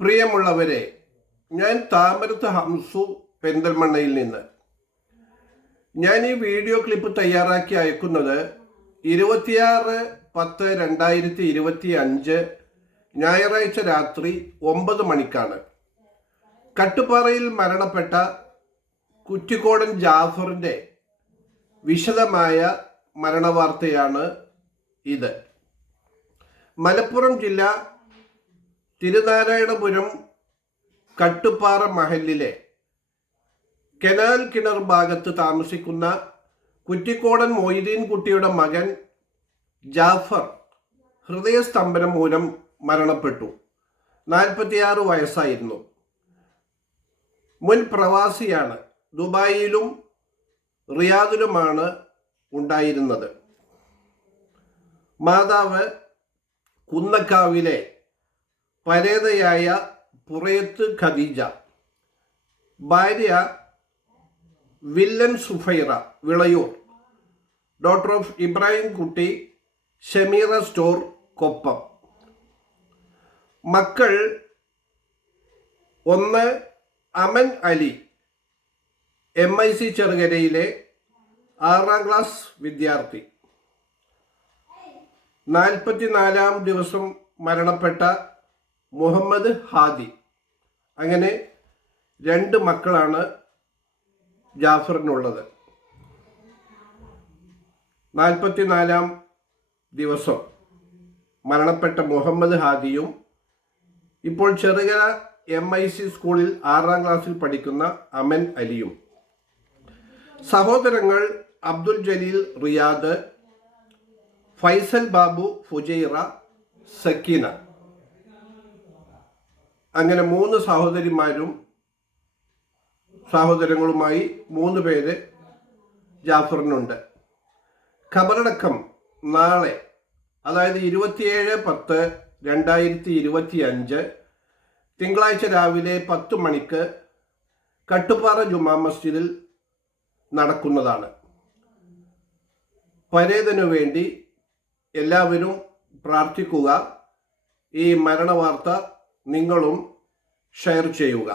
പ്രിയമുള്ളവരെ, ഞാൻ താമരത്ത് ഹംസു പെരിന്തൽമണ്ണയിൽ നിന്ന്. ഞാൻ ഈ വീഡിയോ ക്ലിപ്പ് തയ്യാറാക്കി അയക്കുന്നത് 26/10/2025 ഞായറാഴ്ച രാത്രി 9 മണിക്കാണ്. കട്ടുപാറയിൽ മരണപ്പെട്ട കുറ്റിക്കോടൻ ജാഫറിൻ്റെ വിശദമായ മരണവാർത്തയാണ് ഇത്. മലപ്പുറം ജില്ല തിരുനാരായണപുരം കട്ടുപാറ മഹലിലെ കനാൽ കിണർ ഭാഗത്ത് താമസിക്കുന്ന കുറ്റിക്കോടൻ മൊയ്തീൻ കുട്ടിയുടെ മകൻ ജാഫർ ഹൃദയസ്തംഭനം മൂലം മരണപ്പെട്ടു. 46 വയസ്സായിരുന്നു. മുൻ പ്രവാസിയാണ്. ദുബായിലും റിയാദിലുമാണ് ഉണ്ടായിരുന്നത്. മാതാവ് കുന്നക്കാവിലെ പരേതയായ പുറയത്ത് ഖദീജ, ഭാര്യ villain Sufaira Vilayur, daughter of Ibrahim Kutty, Shameera store, Koppam. മക്കൾ: ഒന്ന് അമൻ അലി, MIC ചെറുകരയിലെ 6ാം ക്ലാസ് വിദ്യാർത്ഥി. 44-ാം ദിവസം മരണപ്പെട്ട മുഹമ്മദ് ഹാദി. അങ്ങനെ 2 മക്കളാണ് ജാഫറിനുള്ളത്. 44-ാം ദിവസം മരണപ്പെട്ട മുഹമ്മദ് ഹാദിയും ഇപ്പോൾ ചെറുകര MIC സ്കൂളിൽ 6ാം ക്ലാസ്സിൽ പഠിക്കുന്ന അമൻ അലിയും. സഹോദരങ്ങൾ: അബ്ദുൽ ജലീൽ റിയാദ്, ഫൈസൽ ബാബു ഫുജൈറ, സക്കീന. അങ്ങനെ 3 സഹോദരിമാരും സഹോദരങ്ങളുമായി 3 പേര് ജാഫറിനുണ്ട്. ഖബറടക്കം നാളെ, അതായത് 27/10/2025 തിങ്കളാഴ്ച രാവിലെ 10 മണിക്ക് കട്ടുപാറ ജുമാ മസ്ജിദിൽ നടക്കുന്നതാണ്. പരേതനു വേണ്ടി എല്ലാവരും പ്രാർത്ഥിക്കുക. ഈ മരണവാർത്ത നിങ്ങളും ഷെയർ ചെയ്യുക.